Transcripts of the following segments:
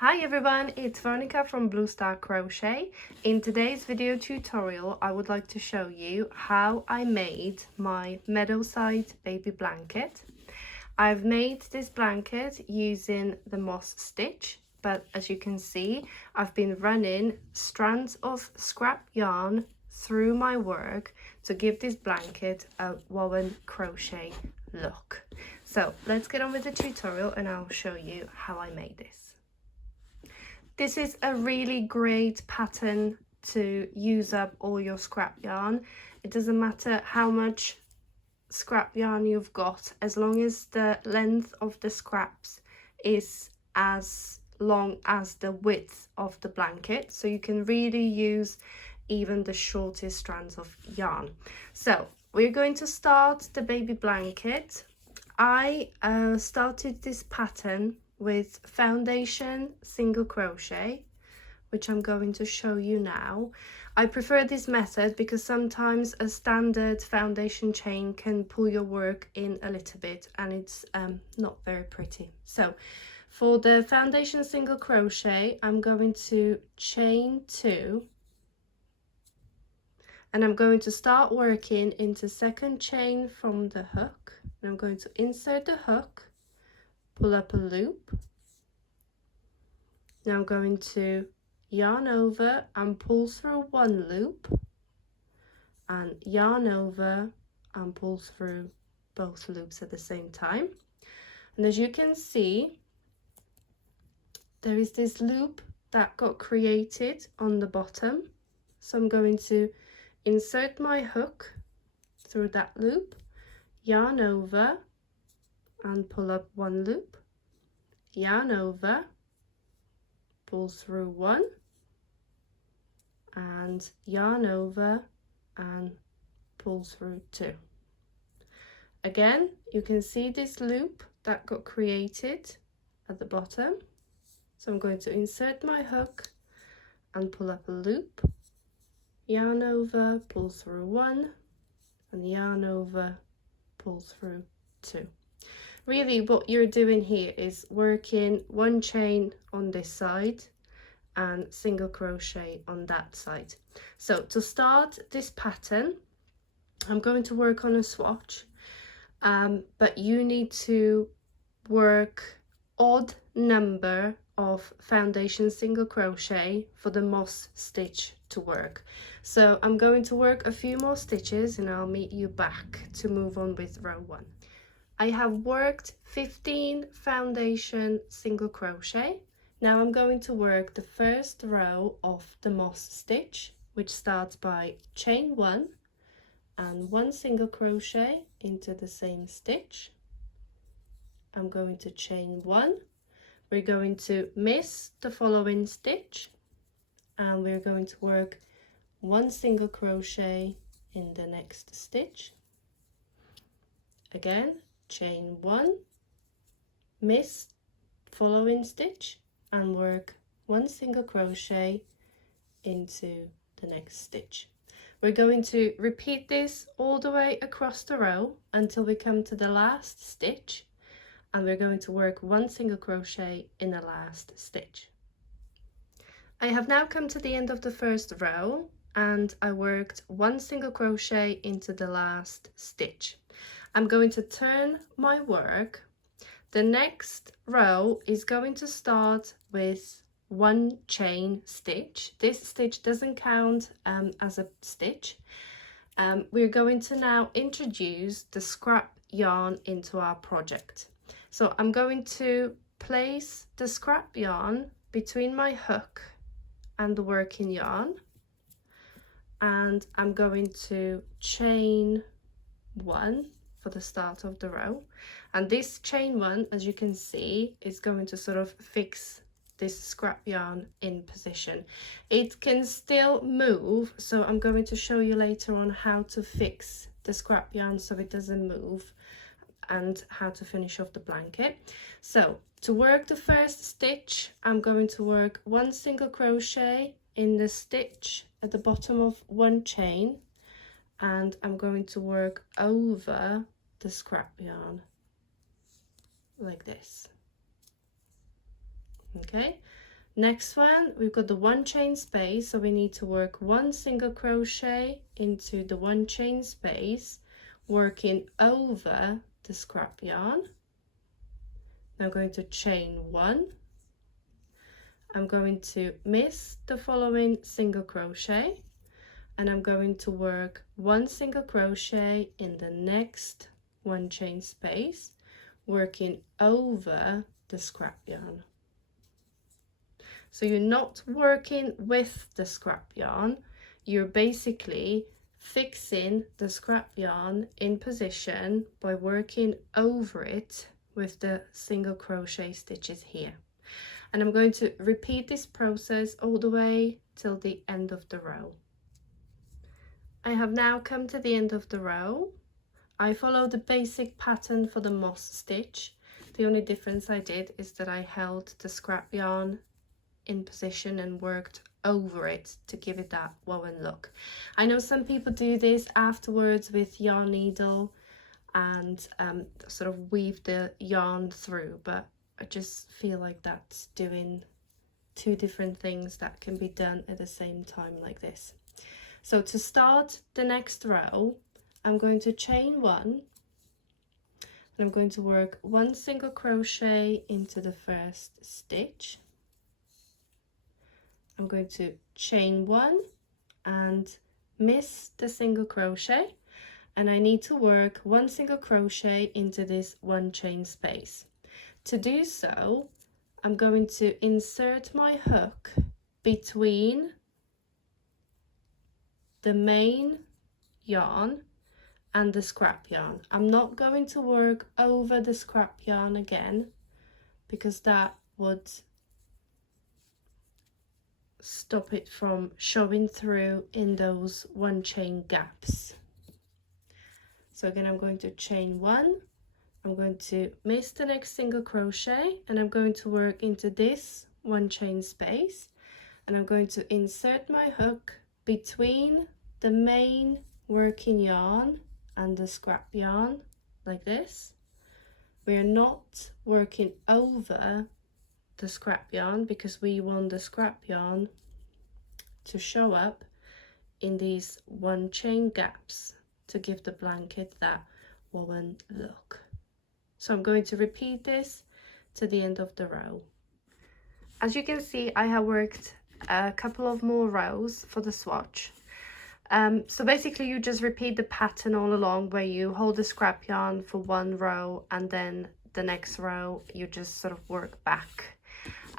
Hi everyone, it's Veronica from Blue Star Crochet. In today's video tutorial, I would like to show you how I made my Meadowside baby blanket. I've made this blanket using the moss stitch, but as you can see, I've been running strands of scrap yarn through my work to give this blanket a woven crochet look. So let's get on with the tutorial and I'll show you how I made this. This is a really great pattern to use up all your scrap yarn. It doesn't matter how much scrap yarn you've got, as long as the length of the scraps is as long as the width of the blanket. So you can really use even the shortest strands of yarn. So we're going to start the baby blanket. I started this pattern with foundation single crochet, which I'm going to show you now. I prefer this method because sometimes a standard foundation chain can pull your work in a little bit and it's not very pretty. So for the foundation single crochet, I'm going to chain 2 and I'm going to start working into second chain from the hook, and I'm going to insert the hook, pull up a loop. Now I'm going to yarn over and pull through one loop and yarn over and pull through both loops at the same time. And as you can see, there is this loop that got created on the bottom. So I'm going to insert my hook through that loop, yarn over and pull up one loop, yarn over, pull through one, and yarn over and pull through 2. Again, you can see this loop that got created at the bottom. So I'm going to insert my hook and pull up a loop, yarn over, pull through 1, and yarn over, pull through 2. Really what you're doing here is working one chain on this side and single crochet on that side. So to start this pattern, I'm going to work on a swatch, but you need to work odd number of foundation single crochet for the moss stitch to work. So I'm going to work a few more stitches and I'll meet you back to move on with row 1. I have worked 15 foundation single crochet. Now I'm going to work the first row of the moss stitch, which starts by chain 1 and 1 single crochet into the same stitch. I'm going to chain 1. We're going to miss the following stitch and we're going to work 1 single crochet in the next stitch. Again, chain 1, miss following stitch and work 1 single crochet into the next stitch. We're going to repeat this all the way across the row until we come to the last stitch, and we're going to work 1 single crochet in the last stitch. I have now come to the end of the first row and I worked 1 single crochet into the last stitch. I'm going to turn my work. The next row is going to start with 1 chain stitch. This stitch doesn't count as a stitch. We're going to now introduce the scrap yarn into our project. So I'm going to place the scrap yarn between my hook and the working yarn, and I'm going to chain 1 for the start of the row, and this chain 1, as you can see, is going to sort of fix this scrap yarn in position. It can still move, so I'm going to show you later on how to fix the scrap yarn so it doesn't move and how to finish off the blanket. So to work the first stitch, I'm going to work 1 single crochet in the stitch at the bottom of 1 chain, and I'm going to work over the scrap yarn like this. Okay, Next one, we've got the 1 chain space, so we need to work 1 single crochet into the 1 chain space, working over the scrap yarn. I'm going to chain 1. I'm going to miss the following single crochet, and I'm going to work 1 single crochet in the next 1 chain space, working over the scrap yarn. So you're not working with the scrap yarn, you're basically fixing the scrap yarn in position by working over it with the single crochet stitches here. And I'm going to repeat this process all the way till the end of the row. I have now come to the end of the row. I followed the basic pattern for the moss stitch. The only difference I did is that I held the scrap yarn in position and worked over it to give it that woven look. I know some people do this afterwards with yarn needle and sort of weave the yarn through, but I just feel like that's doing two different things that can be done at the same time like this. So to start the next row, I'm going to chain 1 and I'm going to work 1 single crochet into the first stitch. I'm going to chain 1 and miss the single crochet, and I need to work 1 single crochet into this 1 chain space. To do so, I'm going to insert my hook between the main yarn and the scrap yarn. I'm not going to work over the scrap yarn again because that would stop it from showing through in those 1 chain gaps. So again, I'm going to chain 1, I'm going to miss the next single crochet, and I'm going to work into this 1 chain space, and I'm going to insert my hook between the main working yarn and the scrap yarn like this. We are not working over the scrap yarn because we want the scrap yarn to show up in these 1 chain gaps to give the blanket that woven look. So I'm going to repeat this to the end of the row. As you can see, I have worked a couple of more rows for the swatch. So basically you just repeat the pattern all along where you hold the scrap yarn for 1 row and then the next row you just sort of work back.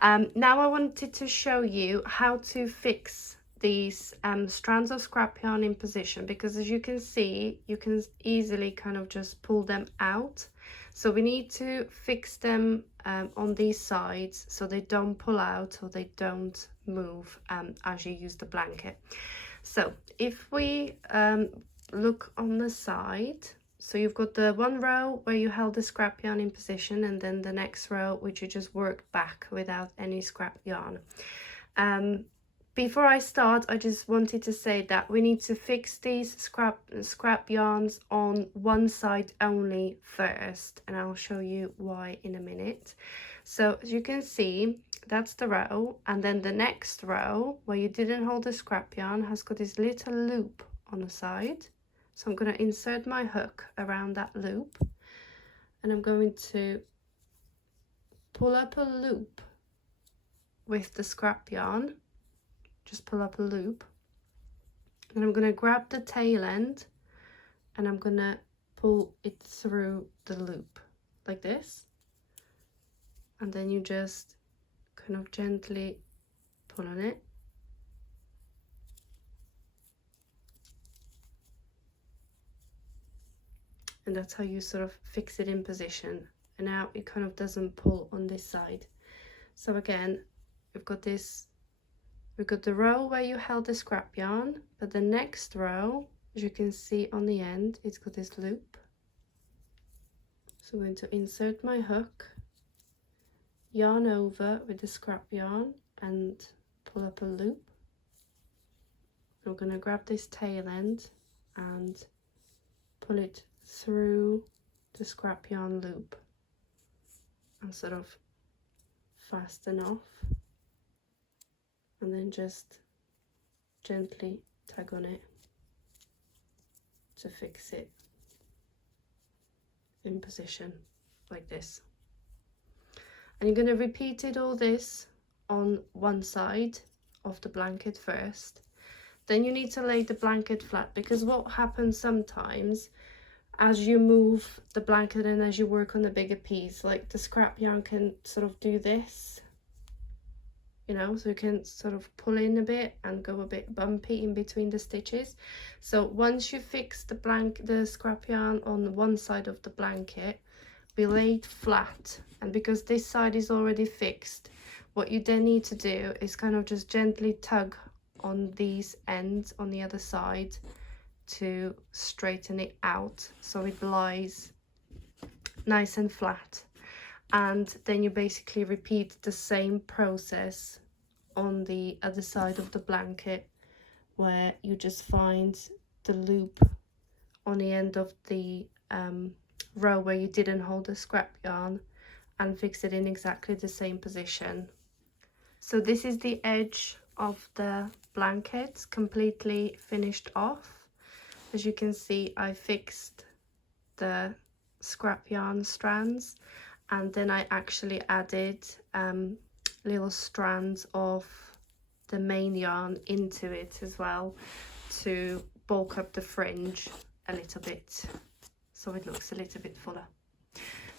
Now I wanted to show you how to fix these strands of scrap yarn in position, because as you can see, you can easily kind of just pull them out. So we need to fix them on these sides so they don't pull out or they don't move as you use the blanket. So if we look on the side, so you've got the 1 row where you held the scrap yarn in position, and then the next row which you just worked back without any scrap yarn. Before I start, I just wanted to say that we need to fix these scrap yarns on one side only first, and I'll show you why in a minute. So as you can see, that's the row, and then the next row where you didn't hold the scrap yarn has got this little loop on the side. So I'm going to insert my hook around that loop, and I'm going to pull up a loop with the scrap yarn. Just pull up a loop, and I'm going to grab the tail end and I'm going to pull it through the loop like this, and then you just kind of gently pull on it. And that's how you sort of fix it in position. And now it kind of doesn't pull on this side. So again, we've got this. We've got the row where you held the scrap yarn, but the next row, as you can see on the end, it's got this loop. So I'm going to insert my hook, yarn over with the scrap yarn and pull up a loop. I'm going to grab this tail end and pull it through the scrap yarn loop and sort of fasten off. and then just gently tug on it to fix it in position like this. And you're going to repeat it all this on one side of the blanket first. Then you need to lay the blanket flat, because what happens sometimes as you move the blanket and as you work on the bigger piece, like the scrap yarn can sort of do this, you know, so you can sort of pull in a bit and go a bit bumpy in between the stitches. So once you fix the scrap yarn on one side of the blanket, be laid flat, and because this side is already fixed, what you then need to do is kind of just gently tug on these ends on the other side to straighten it out so it lies nice and flat. And then you basically repeat the same process on the other side of the blanket, where you just find the loop on the end of the row where you didn't hold the scrap yarn and fix it in exactly the same position. So this is the edge of the blanket completely finished off. As you can see, I fixed the scrap yarn strands, and then I actually added little strands of the main yarn into it as well to bulk up the fringe a little bit so it looks a little bit fuller.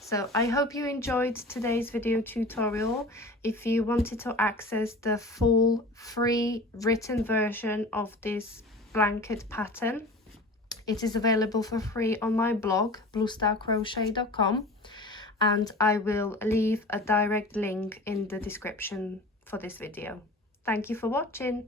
So I hope you enjoyed today's video tutorial. If you wanted to access the full free written version of this blanket pattern, it is available for free on my blog, bluestarcrochet.com, and I will leave a direct link in the description for this video. Thank you for watching.